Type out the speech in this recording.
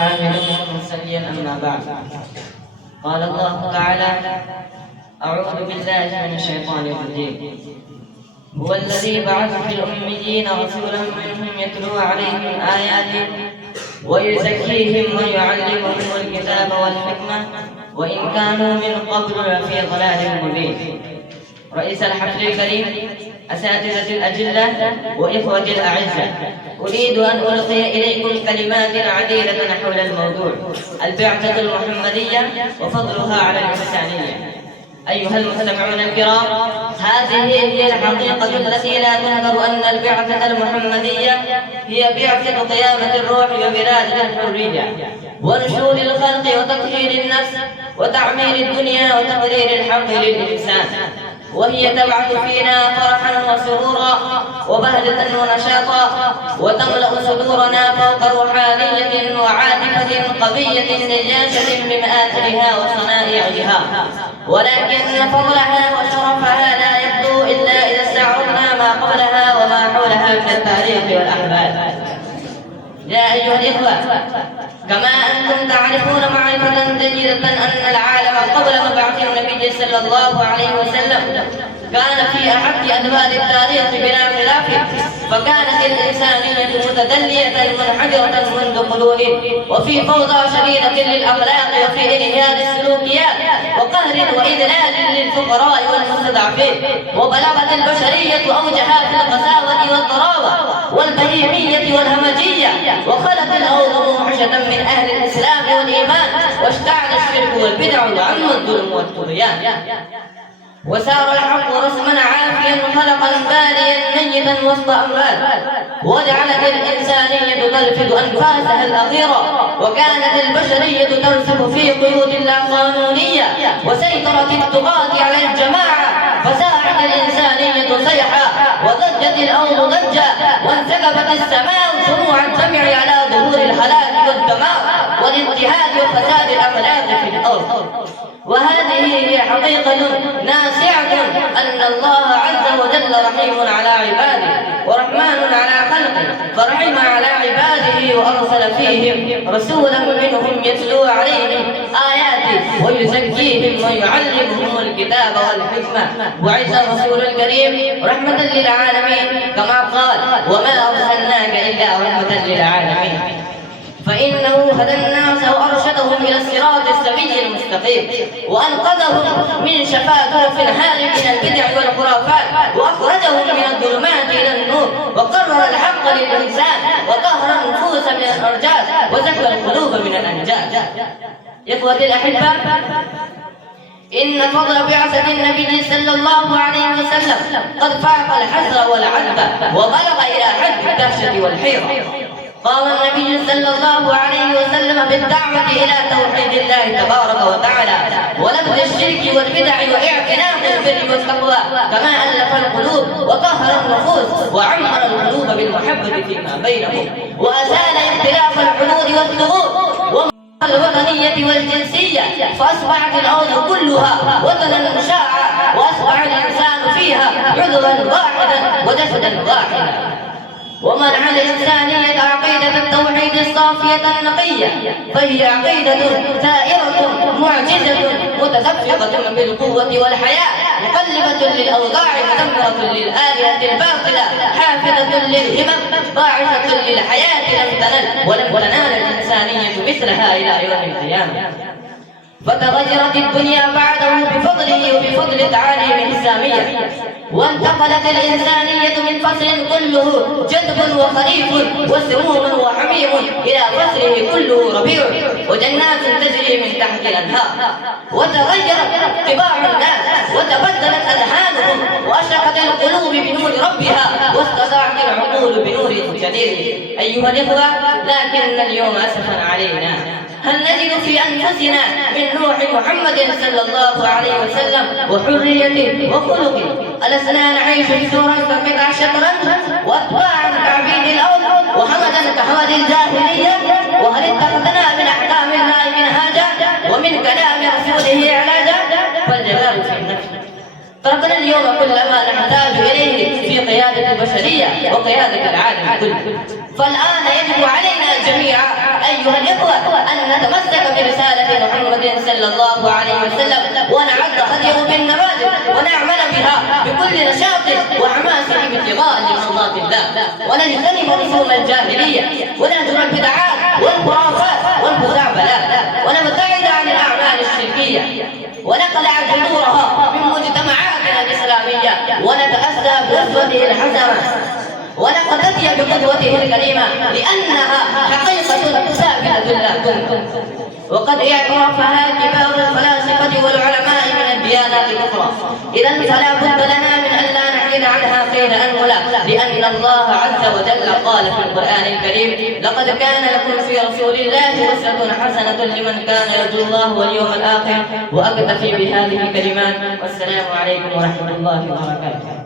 حاملا ومصليا أما بعد. قال الله تعالى: أعوذ بالله من الشيطان الرجيم. هو الذي بعث في الأميين رسولا منهم يتلو عليهم آياته ويزكيهم ويعلمهم الكتاب والحكمة وإن كانوا من قبل لفي ضلال مبين. رئيس الحفل الكريم، أساتذة الأجلة وإخوتي الأعزة، أريد أن ألقي إليكم كلمات عديدة حول الموضوع البعثة المحمدية وفضلها على الإنسانية. أيها المستمعون الكرام، هذه هي الحقيقة التي لا تنكر، أن البعثة المحمدية هي بعثة قيامة الروح وولادة الحرية ونشور الخلق وتطهير النفس وتعمير الدنيا وتقرير الحق للإنسان، وهي تبعث فينا فرحا وسرورا وبهجة ونشاطا، وتملأ صدورنا فوق روحانية وعاطفة قوية نجاشة بمآثرها وصنائعها. ولكن فضلها وشرفها لا يبدو إلا إذا استعرضنا ما قبلها وما حولها من التاريخ والأحوال. يا أيها الإخوة، كما أنتم تعرفون معرفة جيدة أن العالم قبل مبعث النبي صلى الله عليه وسلم كان في أحق أدوار التاريخ بلا خلاف، فكانت الإنسانية متدلية منحدرة منذ قرون، وفي فوضى شديدة للأخلاق وفي انهيار السلوكيات وقهر وإذلال للفقراء والمستضعفين، وبلغت البشرية أوجها في القساوة والضراوة والبهيمية والهمجية، وخلت الأرض موحشة من أهل الإسلام والإيمان، واشتعل الشرك والبدع وعم الظلم والطغيان، وسار الحق رسما عافيا خلقا باليا ميتا وسط أموال، وجعلت الإنسانية تلفظ أنفاسها الأخيرة، وكانت البشرية ترسخ في قيود لا قانونية، وسيطرت الطغاة على الجماعة، فساحت الإنسانية صيحة، وضجت الأرض ضجا، وانسكبت السماء شموع الجمع على ظهور الهلاك والدمار والاضطهاد وفساد الأخلاق في الأرض. وهذه هي حقيقة ناسعة أن الله عز وجل رحيم على عباده ورحمن على خلقه، فرحم على عباده وأرسل فيهم رسولا منهم يتلو عليهم آياته ويزكيهم ويعلمهم الكتاب والحكمة. وعز الرسول الكريم رحمة للعالمين، كما قال: وما أرسلناك إلا رحمة للعالمين. فإنه هدى الناس وأرشدهم إلى الصراط السوي المستقيم، وأنقذهم من شفاة في الحال من البدع والخرافات، وأخرجهم من الظلمات إلى النور، وقرر الحق للإنسان، وطهر النفوس من الأرجاس، وزكى القلوب من الأنجاز. إخوتي الأحبة، إن فضل بعثة النبي صلى الله عليه وسلم قد فاق الحسر والعذب، وبلغ إلى حد الدهشة والحيرة. قام النبي صلى الله عليه وسلم بالدعوة إلى توحيد الله تبارك وتعالى ونبذ الشرك والبدع واعتناق البر والتقوى، كما ألف القلوب وطهر النفوس وعمر القلوب بالمحبة فيما بينهم، وأزال اختلاف الحدود والثغور الوطنية والجنسية، فأصبحت الأرض كلها وطنا شاعا، وأصبح الإنسان فيها عضوا واحدا وجسدا واحدا. ومنع الإنسانية عقيدة التوحيد الصافية النقية، فهي عقيدة ثائرة معجزة متدفقة بالقوة والحياة، مقلبة للأوضاع مدمرة للآلهة الباطلة، حافظة للهمم، باعثة للحياة لم تنل ولم تنال الإنسانية مثلها إلى يوم القيامة. فتغيرت الدنيا بعده بفضله وبفضل التعاليم الإسلامية، وانتقلت الإنسانية من فصل كله جدب وخريف وسموم وحميم إلى فصله كله ربيع وجنات تجري من تحت الأنهار. وتغيرت طباع الناس وتبدلت أذهانهم، وأشرقت القلوب بنور ربها، واستضاعت العقول بنور جديد. أيها الإخوة، لكن اليوم أسفا علينا هل نجد في أنفسنا من نوح محمد صلى الله عليه وسلم وحريته وخلقه؟ ألسنا نعيش بسورة كقطع شطرنج وأتباعا كعبيد الأرض وهمدا كهمد الجاهلية؟ وهل اتخذنا من أحكام الله منهاجا ومن كلام رسوله علاجا؟ فالجواب في النفس. تركنا اليوم كل ما نحتاج إليه في قيادة البشرية وقيادة العالم كله. فالآن يجب علينا جميعا أن أيها الإخوة أن نتمسك برسالة محمد صلى الله عليه وسلم ونعد هديه بالنماذج ونعمل بها بكل نشاط وحماس ابتغاء لمرضات الله، ونجتنب رسوم الجاهلية ونهجر البدعات والخرافات والخزعبلات، ونبتعد عن الأعمال الشركية ونقلع جذورها من مجتمعاتنا الإسلامية، ونتأسى بأسوته الحسنة ونقتدي بقدوته الكريمة لأنها حقيقة ثابتة لا تنكر، وقد اعترفها كبار الفلاسفة والعلماء من الديانات الأخرى. إذا فلا بد لنا من أن لا نعلن عنها خير أنملا، لأن الله عز وجل قال في القرآن الكريم: لقد كان لكم في رسول الله أسوة حسنة لمن كان يرجو الله واليوم الآخر. وأكتفي بهذه الكلمات، والسلام عليكم ورحمة الله وبركاته.